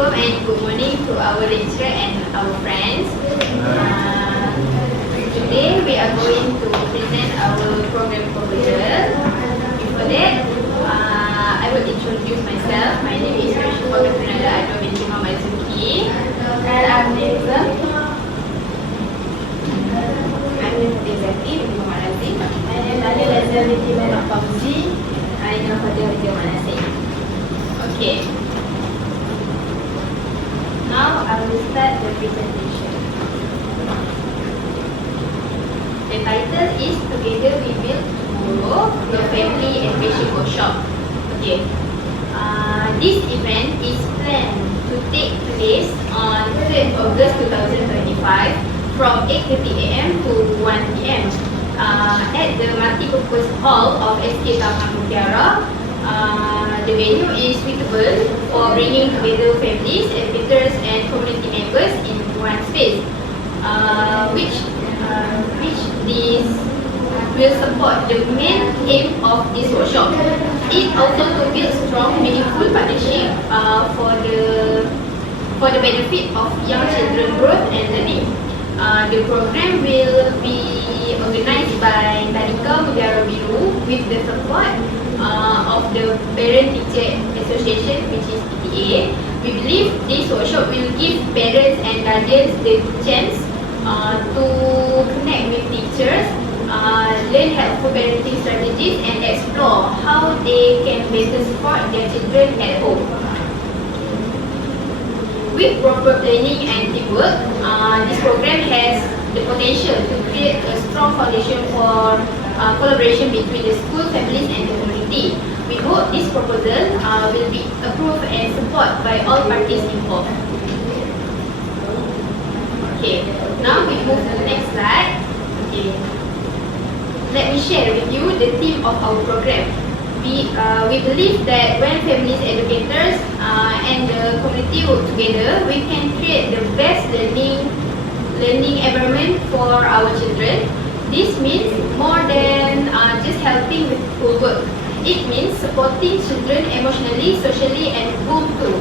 Assalamualaikum and good morning to our lecturer and our friends. Today we are going to present our program proposal. Before that, I will introduce myself. My name is Rishifa Katrina Ado binti Muhammad Zuki, and I'm Nizam. I'm Nizam Zaki binti Muhammad Aziz. My name is Ali Lazia binti Muhammad Fauzi. I am Fadil binti Muhammad Aziz. Okay. Now I will start the presentation. The title is Together We Build Tomorrow, the Family and Passion Workshop. Okay. This event is planned to take place on 3rd August 2025 from 8:30 AM to 1 PM at the multipurpose hall of SK Taman Mutiara. The venue is suitable for bringing together families, educators and community members in one space, which this will support the main aim of this workshop. It also to build strong, meaningful partnership for the benefit of young children growth and learning. The program will be organized by Tadika Mutiara Biru with the support of the Parent Teacher Association, which is PTA. We believe this workshop will give parents and guardians the chance to connect with teachers, learn helpful parenting strategies and explore how they can better support their children at home. With proper planning and teamwork, this program has the potential to create a strong foundation for collaboration between the school, families and the community. We hope this proposal will be approved and supported by all parties involved. Okay, now we move to the next slide. Okay, let me share with you the theme of our program. We believe that when families, educators and the community work together, we can create the best learning environment for our children. This means more than just helping with schoolwork. It means supporting children emotionally, socially and home too.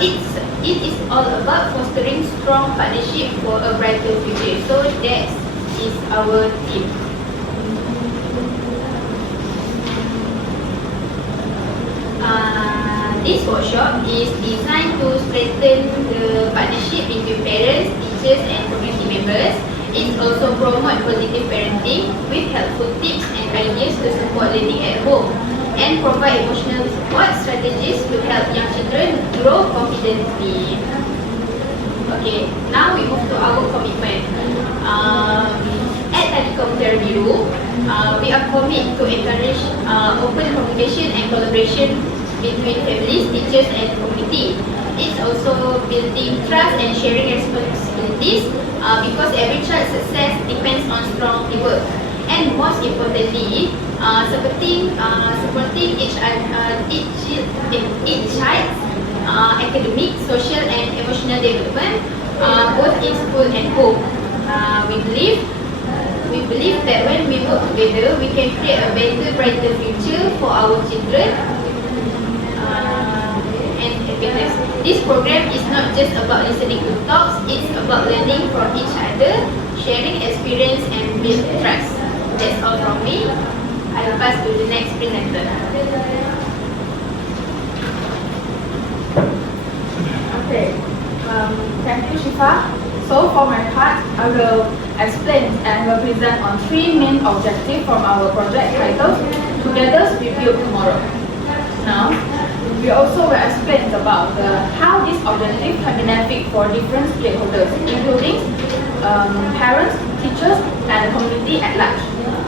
It is all about fostering strong partnership for a brighter future. So that is our theme. This workshop is designed to strengthen the partnership between parents, teachers and community members. It also promotes positive parenting with helpful tips and ideas to support learning at home and provide emotional support strategies to help young children grow confidently. Okay, now we move to our commitment. At Tadika Mutiara Biru, we are committed to encourage open communication and collaboration between families, teachers and community. It's also building trust and sharing responsibilities because every child's success depends on strong teamwork. And most importantly, supporting each child's academic, social and emotional development both in school and home. We believe that when we work together, we can create a better, brighter future for our children and educators. This program is not just about listening to talks, it's about learning from each other, sharing experience and build trust. That's all from me. I will pass to the next presenter. Okay, thank you Shifa. So for my part, I will explain and will present on three main objectives from our project titled Together We Build Tomorrow. Now, we also will explain about how this objective can benefit for different stakeholders, including parents, teachers, and the community at large.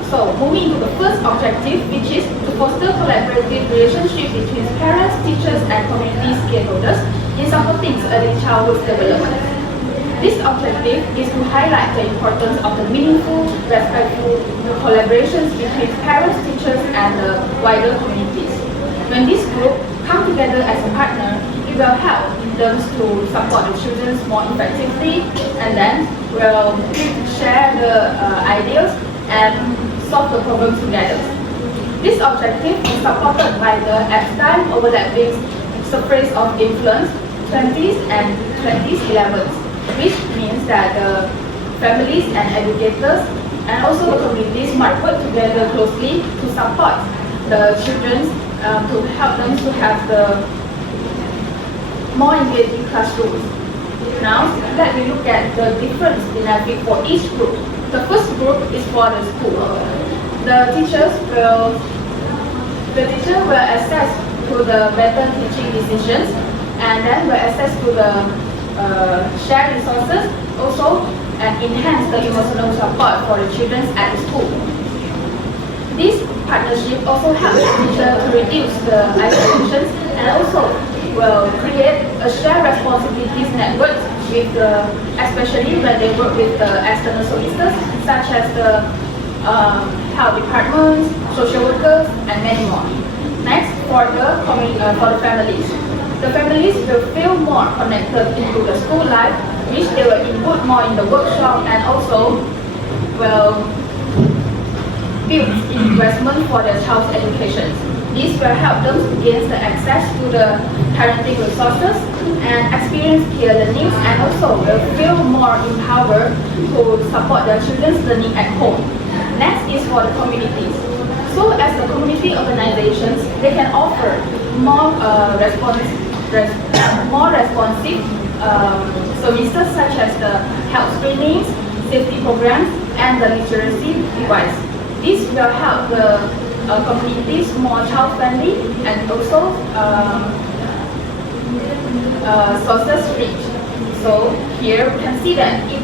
So, moving to the first objective, which is to foster collaborative relationship between parents, teachers, and community stakeholders in supporting early childhood development. This objective is to highlight the importance of the meaningful, respectful collaborations between parents, teachers, and the wider communities. When this group come together as a partner, it will help them to support the children more effectively, and then will share the ideas and solve the problem together. This objective is supported by the at time overlapping surface of influence 20s and 20s 11s, which means that the families and educators and also the communities might work together closely to support the children, to help them to have the more engaging classrooms. Now, let me look at the different benefit for each group. The first group is for the school. The teacher will assess to the better teaching decisions, and then will assess to the shared resources, also and enhance the emotional support for the children at the school. This partnership also helps the teacher to reduce the isolations and also will create a shared responsibilities network with especially when they work with the external services such as the health departments, social workers, and many more. Next, for the families. The families will feel more connected into the school life, which they will input more in the workshop and also will build investment for their child's education. This will help them to gain the access to the parenting resources and experience peer learning, and also will feel more empowered to support their children's learning at home. Next is for the communities. So as the community organizations, they can offer more responsive services such as the health screenings, safety programs, and the literacy device. This will help the communities more child-friendly and also sources rich. So here we can see that it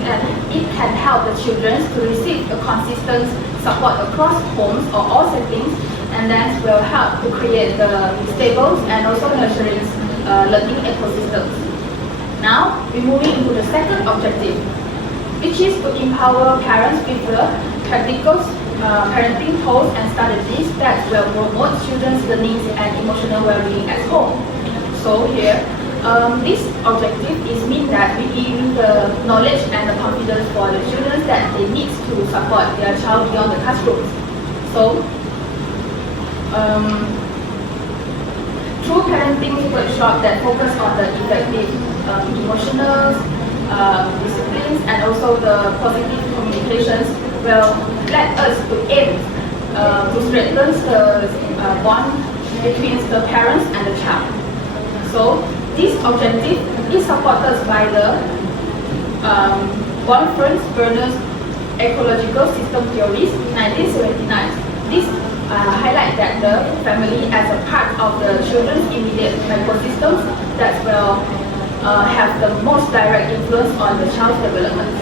can help the children to receive a consistent support across homes or all settings, and that will help to create the stable and also nurturing learning ecosystems. Now we're moving into the second objective, which is to empower parents with the practical parenting tools and strategies that will promote children's learning and emotional well-being at home. So here, this objective is mean that we give the knowledge and the confidence for the children that they need to support their child beyond the classrooms. So, through parenting workshop that focus on the effective emotional disciplines and also the positive communications will let us to aim to strengthen the bond between the parents and the child. So this objective is supported by the Berners ecological system theories 1979. This highlight that the family as a part of the children's immediate ecosystems that will have the most direct influence on the child's development.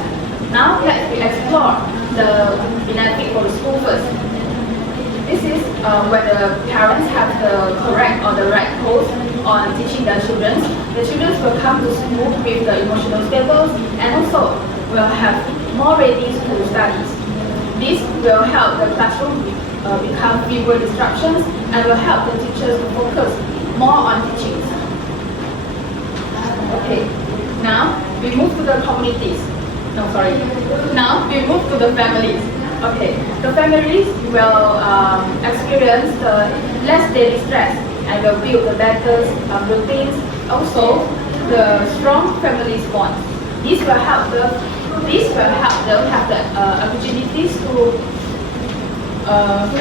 Now let's explore the benefit for the school first. This is whether parents have the correct or the right course on teaching their children. The children will come to school with the emotional stable and also will have more ready to studies. This will help the classroom become fewer disruptions and will help the teachers to focus more on teaching. Okay, now we move to the communities. Now we move to the families. Okay, the families will experience the less daily stress and will build the better routines. Also, the strong family bonds. This will help them have the opportunities to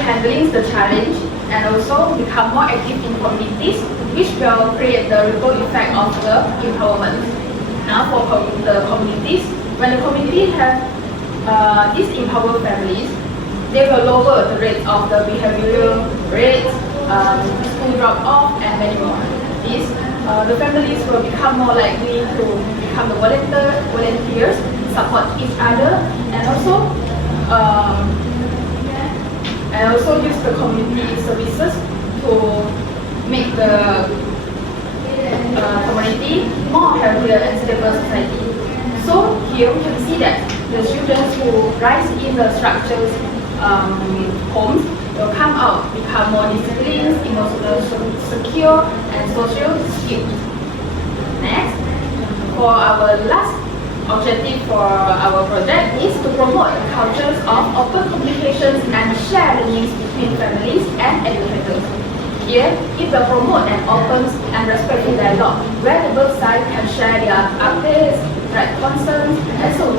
handling the challenge and also become more active in communities, which will create the ripple effect of the empowerment. Now for the communities, when the community have these empowered families, they will lower the rate of the behavioral rates, school drop-off, and many more. The families will become more likely to become the volunteers, support each other, and also use the community services to make the community more healthier and stable society. So here we can see that the children who rise in the structures homes will come out, become more disciplined, emotionally secure, and social skilled. Next, for our last objective for our project is to promote the cultures of open communications and shared learning between families and educators. Here, it will promote an open and respectful dialogue where the both sides can share their updates, right concerns, and so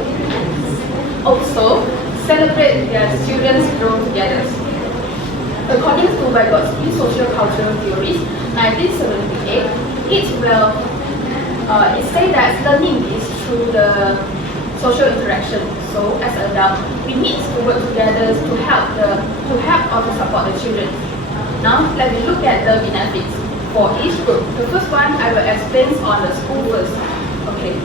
also celebrate their students' growth together. According to Vygotsky's social cultural theories, 1978, it says that learning is through the social interaction. So as an adult, we need to work together to help or to support the children. Now let me look at the benefits for each group. The first one I will explain on the school first. Okay.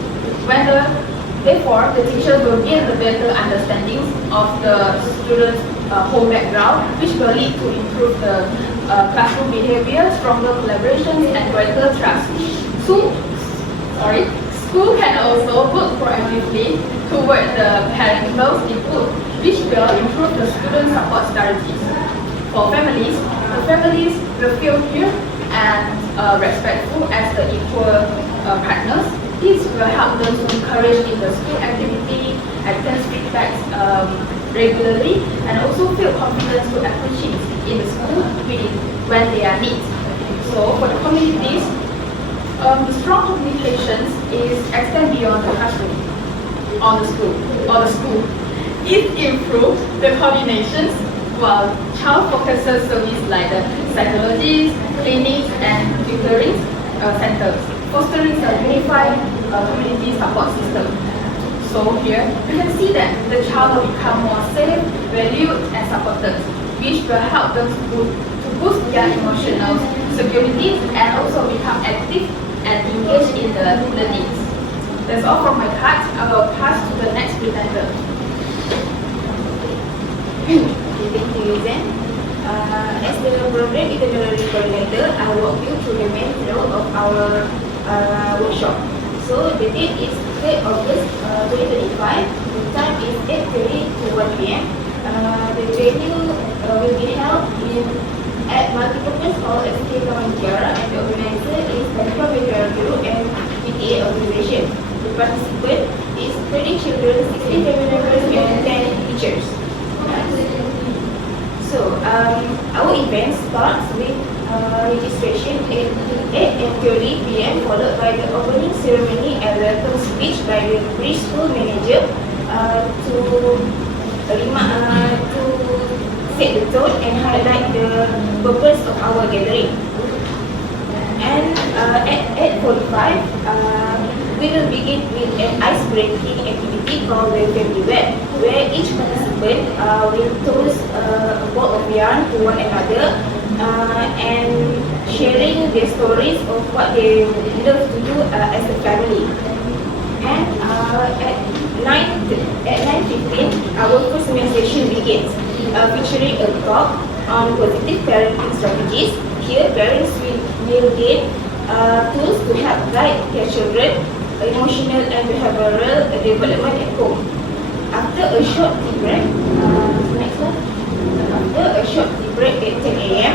Therefore, the teacher will gain the better understanding of the students' whole background, which will lead to improve the classroom behavior, stronger collaborations, and greater trust. School can also work proactively toward the parental input, which will improve the student support strategies. For families, the families will feel heard and respectful as the equal partners. This will help them to encourage in the school activity, attend feedbacks regularly, and also feel confidence to appreciate in the school when they are needed. So for the communities, the strong communications is extend beyond the classroom or the school. It improves the coordinations while child-focused services like the psychologists, clinics, and tutoring centers, fostering a unified community support system. So here, you can see that the child will become more safe, valued, and supported, which will help them to boost their emotional security and also become active and engaged in the learning. That's all from my part. I will pass to the next presenter. Thank you, Zen. As the program itinerary coordinator, I will walk you through the main flow of our workshop. So the date is 3rd August 2025. The time is 8:30 to 1 p.m. The venue will be held at multipurpose hall at SK Kamanjara, and the organizer is the Provincial Bureau and PTA organization. The participant is 30 children, 60 family members, and 10 teachers. So, our event starts with registration at 8:30 p.m. followed by the opening ceremony and welcome speech by the preschool manager to set the tone and highlight the purpose of our gathering. And at 8:45, we will begin with an ice-breaking activity called the Family Web, where each participant will toss a ball of yarn to one another and sharing their stories of what they love to do as a family. And at 9:15, our first main session begins, featuring a talk on positive parenting strategies. Here, parents will gain tools to help guide their children emotional and behavioral development at home. After a short tea break, at 10 a.m.,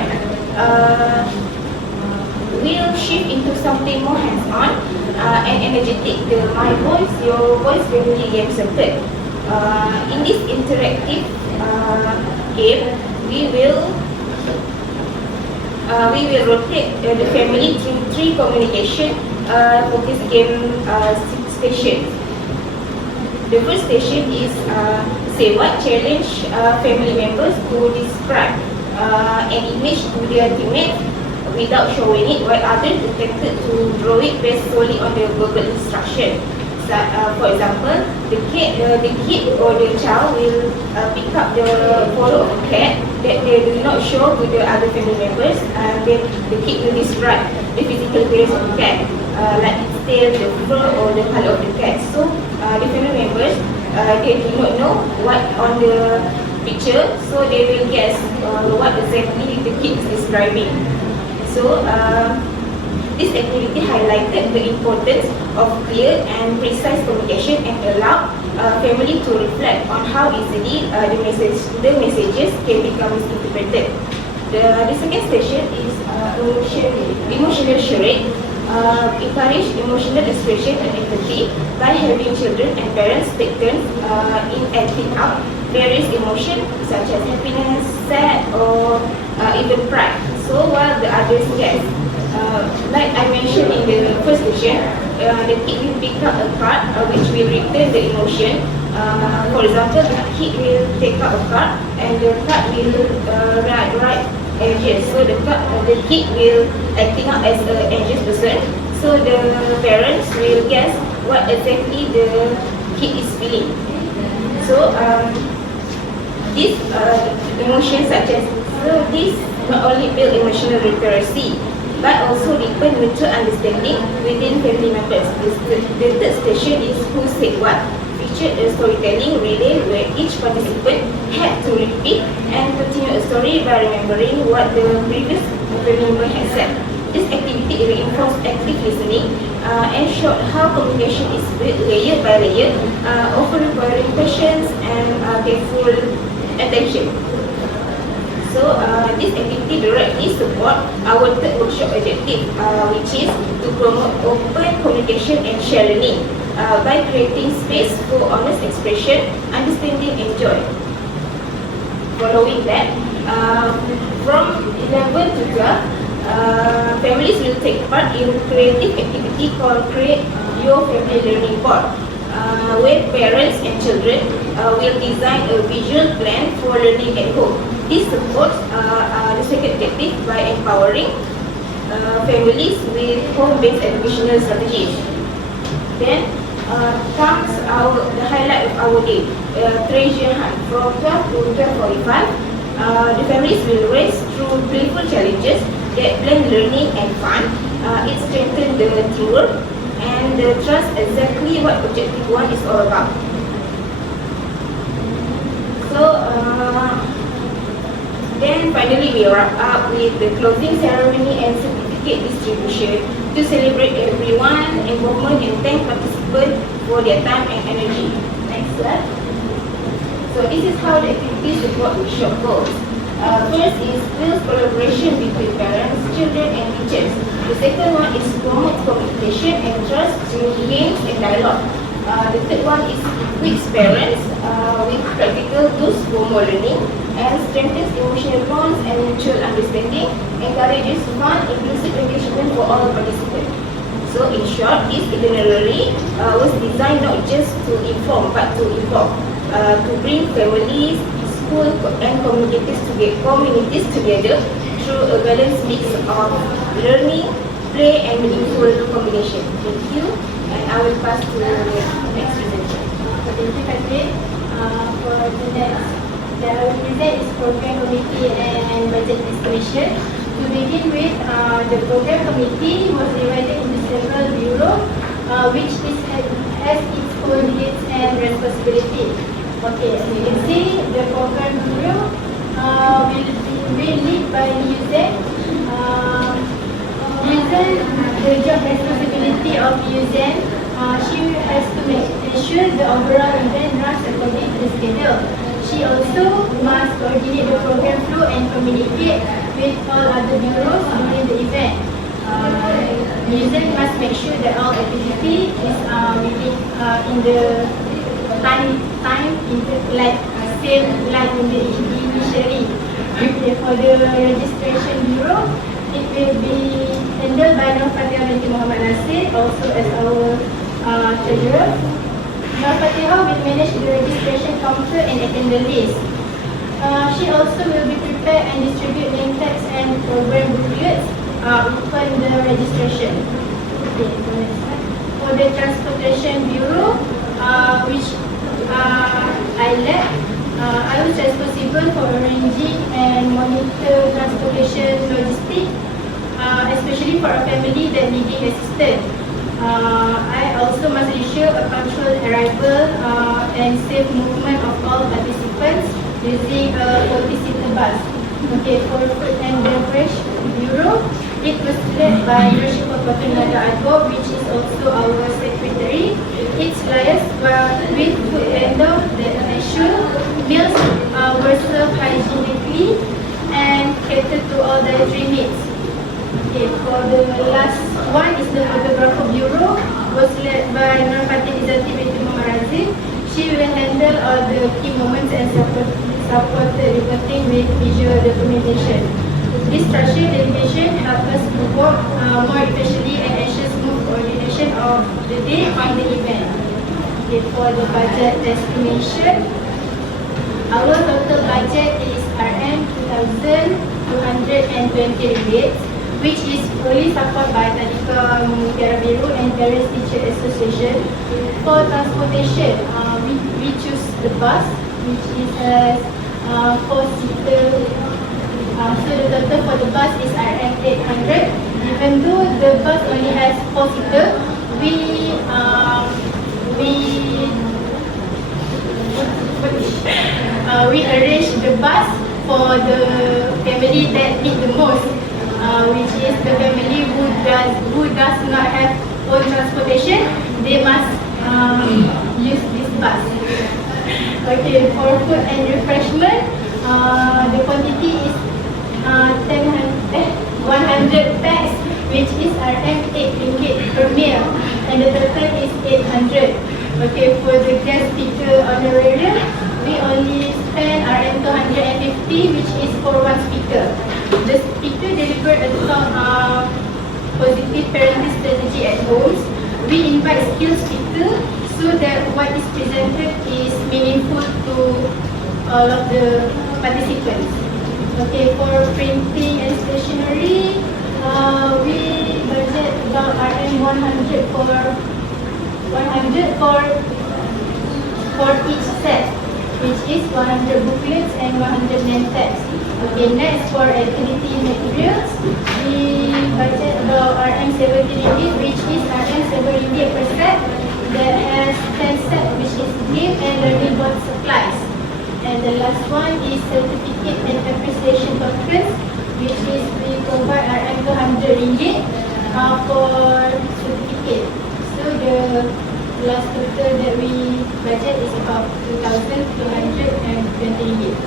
we'll shift into something more hands-on and energetic, the My Voice, Your Voice family game center. In this interactive game, we will rotate the family through 3 communication focus game stations. The first station is Say What, challenge family members to describe an image to their teammates without showing it, while others attempted to draw it based solely on the verbal instruction. So, for example, the kid or the child will pick up the photo of a cat that they do not show to the other family members, and then the kid will describe the physical appearance of the cat, like its tail, the fur, or the color of the cat. So the family members they do not know what on the picture, so they will guess what exactly the kid is describing. So this activity highlighted the importance of clear and precise communication and allowed family to reflect on how easily the messages can become misinterpreted. The second station is emotional charade. Encourage emotional expression and empathy by having children and parents take turns in acting out various emotions such as happiness, sad, or even pride. So while the others guess, like I mentioned in the first session, the kid will pick up a card which will return the emotion. For example, the kid will take out a card and the card will write anxious. So the kid will acting out as an anxious person. So the parents will guess what exactly the kid is feeling. So these emotions such as this not only build emotional literacy but also deepen mutual understanding within family members. The third station is who said what, featured a storytelling relay where each participant had to repeat and continue a story by remembering what the previous family member had said. This activity reinforced active listening and showed how communication is built layer by layer, often requiring patience and careful attention. So this activity directly support our third workshop objective, which is to promote open communication and shared learning by creating space for honest expression, understanding and joy. Following that, from 11 to 12, families will take part in creative activity called Create Your Family Learning Board, where parents and children will design a visual plan for learning at home. This supports the second objective by empowering families with home-based educational strategies. Then comes the highlight of our day, treasure hunt. From 12 to 12:45, the families will race through playful challenges that blend learning and fun. It strengthens the teamwork and trust exactly what Objective 1 is all about. So, then finally we wrap up with the closing ceremony and certificate distribution to celebrate everyone involvement and thank participants for their time and energy. Next slide. So this is how the activity support workshop goes. First is build collaboration between parents, children and teachers. The second one is promote communication and trust through games and dialogue. The third one is equips parents with practical tools for more learning and strengthens emotional bonds and mutual understanding, encourages fun, inclusive engagement for all participants. So in short, this itinerary was designed not just to inform but to involve, to bring families, school and communities together through a balanced mix of learning, play and meaningful combination. Thank you, and I will pass to the next presenter. Thank you, Katrin. For the next, I will present is program committee and budget estimation. To begin with, the program committee was divided into several bureaus, which has its own needs and responsibility. Okay, as you can see, the program bureau will be led by Yuzen. The job responsibility of Yuzen, she has to ensure the overall event runs according to the schedule. She also must coordinate the program flow and communicate with all other bureaus during the event. Yuzen must make sure that all activity is within in the time like same like in the initially. Okay, for the registration bureau, it will be handled by Nur Fatihah binti Muhammad Nasir, also as our treasurer. Nur Fatihah will manage the registration counter and attendance list. She also will be prepared and distribute name tags and program booklets upon the registration. Okay, for the transportation bureau, which I led, I was responsible for arranging and monitor transportation logistics, especially for a family that needing assistance. I also must ensure a punctual arrival and safe movement of all participants using a multi-seater bus. Okay, for food and beverage bureau, it was led by Yoshiko Kotunada Adbo, which is also our secretary. Its liaised with food vendors that ensure meals were served hygienically and cater to all dietary needs. Okay, for the last one is the photographer bureau, was led by Nur Fatihah Izzati binti Muhammad Razif. She will handle all the key moments and support the reporting with visual documentation. This structured delegation helps us to work more efficiently and ensure smooth coordination of the day on the event. Okay, for the budget estimation, our total budget is RM2,220 which is fully supported by Tadika Mutiara Biru and Parents Teacher Association. For transportation, we choose the bus, which is a 4-seater. So the total for the bus is RM800. Even though the bus only has 4-seater, we arrange the bus for the family that need the most, which is the family who does not have own transportation. They must use this bus. Okay, for food and refreshment, the quantity is 100 packs, which is RM8 per meal, and the total is 800. Okay, for the guest speaker honorarium, we only spend RM250, which is for one speaker. The speaker delivered a talk of positive parenting strategy at homes. We invite skilled speakers so that what is presented is meaningful to all of the participants. Okay, for printing and stationery, we budget about RM100 for each set, which is 100 booklets and 100 name tags. Okay, next for activity materials, we budget about RM70, which is RM7 per set that has 10 sets, which is game and learning board supplies. And the last one is certificate and appreciation tokens, which is we provide RM200 for certificate. So the last total that we budget is about 2,220 ringgit.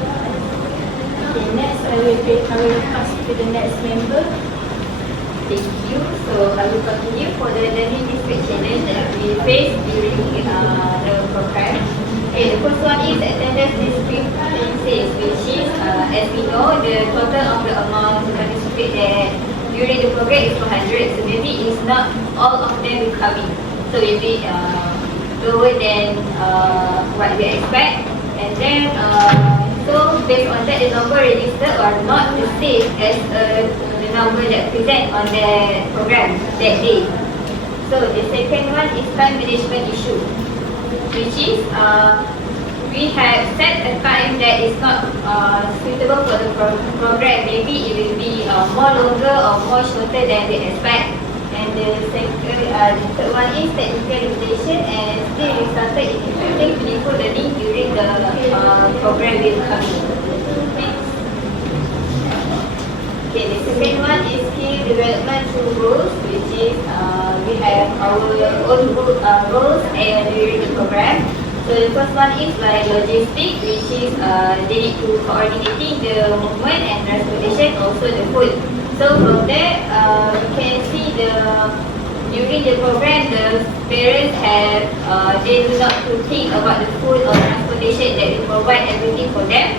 Okay, next I will pass to the next member. Thank you. So I will continue for the learning district challenge that we face during the program. Okay, the first one is attendance discrepancies, which is as we know, the total of the amount to participate that during the program is 200. So maybe it's not all of them will come in. So maybe lower than what we expect, and then so based on that, the number registered are not the same as the number that present on the program that day. So the second one is time management issue, which is we have set a time that is not suitable for the program. Maybe it will be more longer or more shorter than we expect. And the third one is technical limitation, and still resulted in effective meaningful learning during the program will come. Okay, the second one is skill development through goals, which is we have our own goals during the program. So the first one is like logistics, which is they need to coordinating the movement and transportation, also the food. So from there, you can see during the program, the parents have they do not to think about the food or transportation, that we provide everything for them.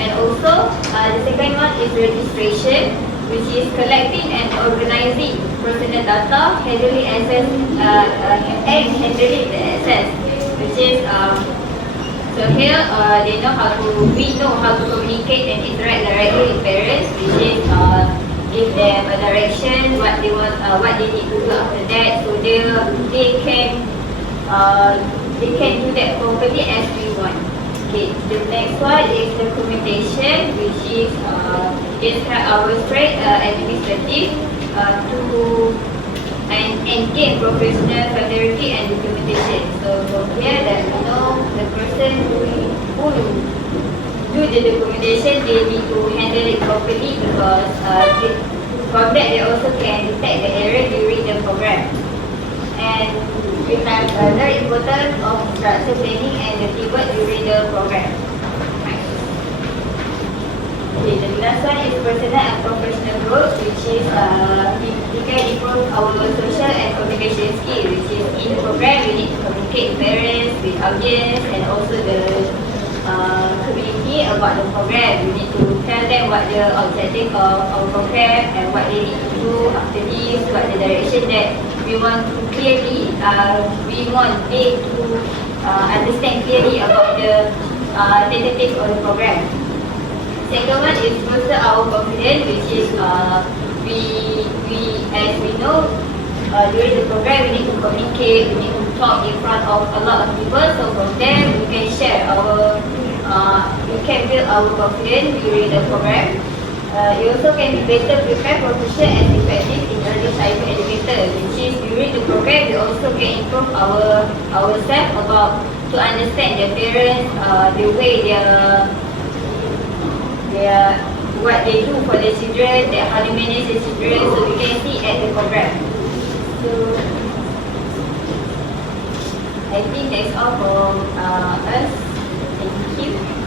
And also, the second one is registration, which is collecting and organizing personal data, handling access, and handling the access, which is so here we know how to communicate and interact directly with parents, which is give them a direction, what they want, what they need to do after that, so they can do that properly as we want. Okay, the next one is documentation, which is describe our straight administrative to and gain professional familiarity and documentation. So from here that we know the person who do the documentation, they need to handle it properly, because from that they also can detect the error during the program. And we have very important of structure planning and the keyword during the program. Okay, the last one is personal and professional growth, which is we can improve our social and communication skill, which is in the program we need to communicate with parents, with audience, and also the community about the program. We need to tell them what the objective of our program and what they need to do after this, what the direction that we want to clearly, we want they to understand clearly about the database of the program. Second one is boost our confidence, which is as we know, during the program we need to communicate, we need to talk in front of a lot of people. So from there we can share our, we can build our confidence during the program. You also can be better prepared, proficient and effective in early childhood educator, which is during the program we also can improve ourselves about to understand the parents, the way what they do for the children, how they manage the children, so we can see at the program. So I think that's all for us. Thank you.